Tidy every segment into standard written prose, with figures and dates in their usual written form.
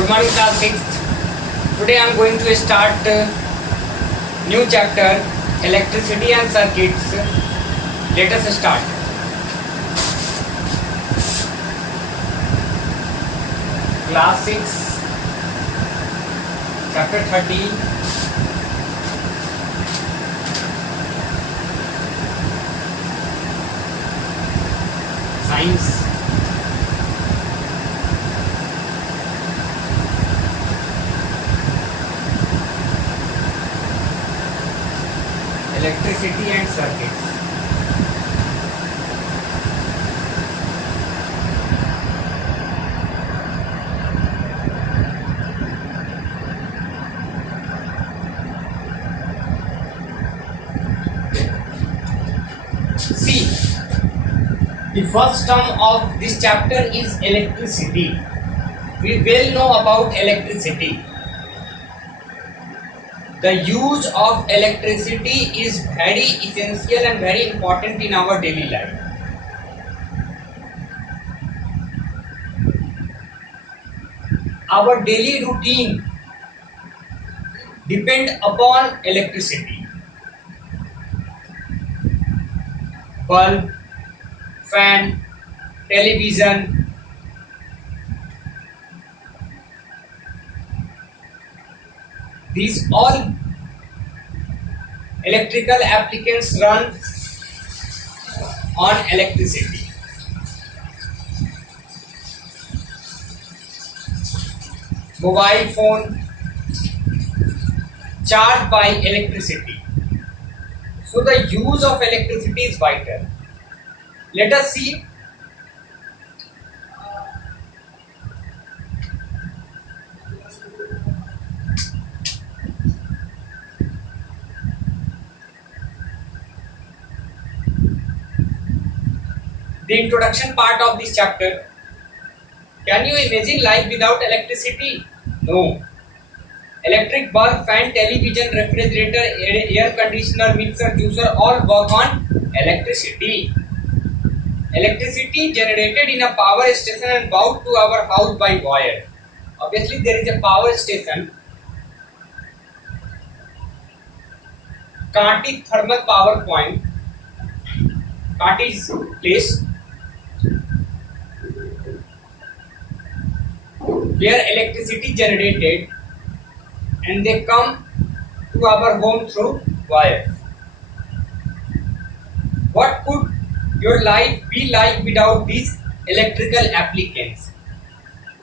Good morning, class 6th. Today I am going to start new chapter, electricity and circuits. Let us start. Class 6, chapter 30. Science. Electricity and circuits. See, the first term of this chapter is electricity. We well know about electricity. The use of electricity is very essential and very important in our daily life. Our daily routine depend upon electricity. Bulb, fan, television, these all electrical applicants run on electricity. Mobile phone charged by electricity. So the use of electricity is vital. Let us see the introduction part of this chapter. Can you imagine life without electricity? No. Electric bulb, fan, television, refrigerator, air conditioner, mixer, juicer all work on electricity. Electricity generated in a power station and brought to our house by wire. Obviously there is a power station, Kanti thermal power point, Kanti's place, where electricity generated and they come to our home through wires. What could your life be like without these electrical applicants?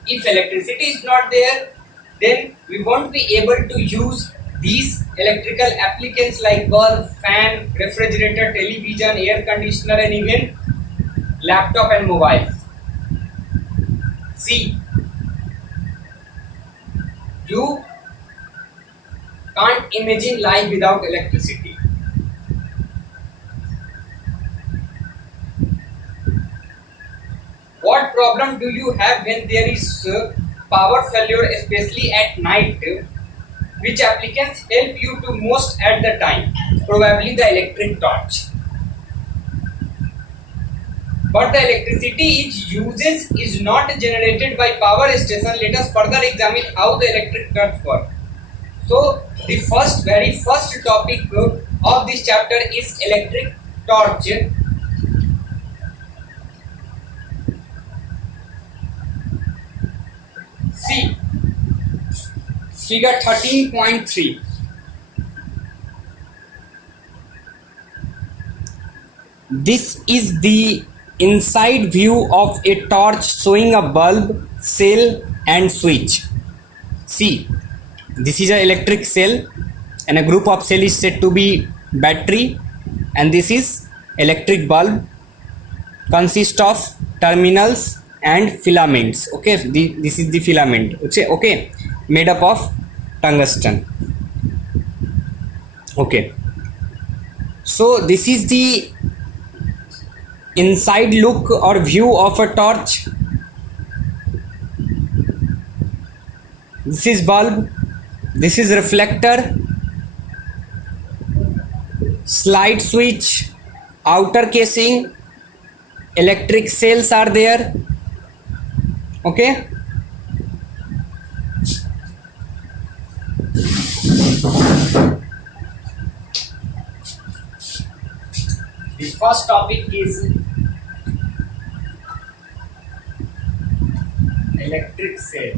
If electricity is not there, then we won't be able to use these electrical applicants like bulb, fan, refrigerator, television, air conditioner and even laptop and mobiles. See, you can't imagine life without electricity. What problem do you have when there is power failure, especially at night? Which applicants help you to most at the time? Probably the electric torch. But the electricity it uses is not generated by power station. Let us further examine how the electric torch works. So the very first topic of this chapter is electric torch. See, figure 13.3. This is the inside view of a torch showing a bulb, cell and switch. See, this is an electric cell and a group of cell is said to be battery, and this is electric bulb, consists of terminals and filaments. Okay, this is the filament. Okay, made up of tungsten. Okay, so this is the inside look or view of a torch. This is bulb, this is reflector, slide switch, outer casing, electric cells are there. Okay, first topic is electric cell.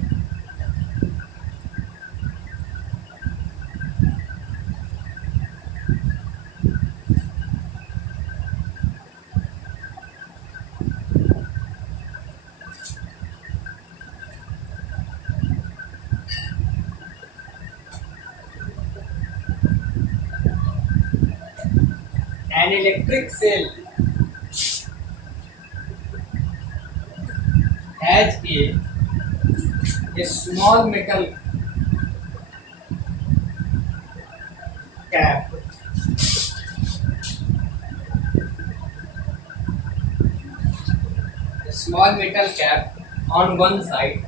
An electric cell has a small metal cap a small metal cap on one side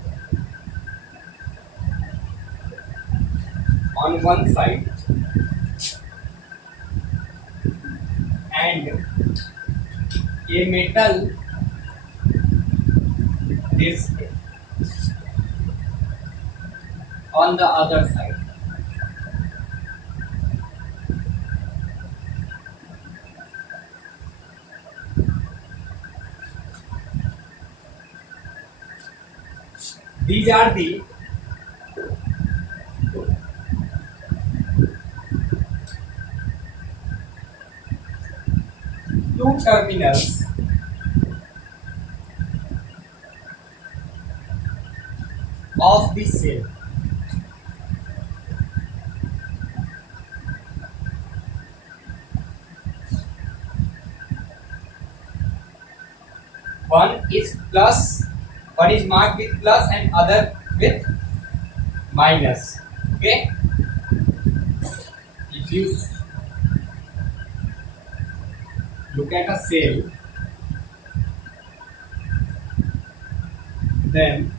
and a metal disc on the other side. These are the two terminals of the cell. One is marked with plus and other with minus. Okay? If you look at a cell, then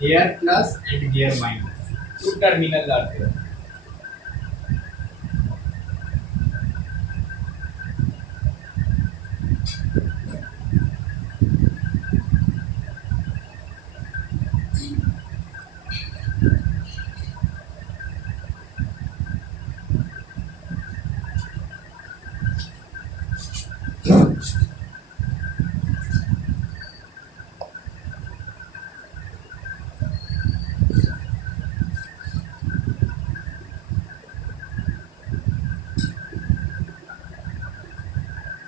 here plus and here minus. Two terminals are there.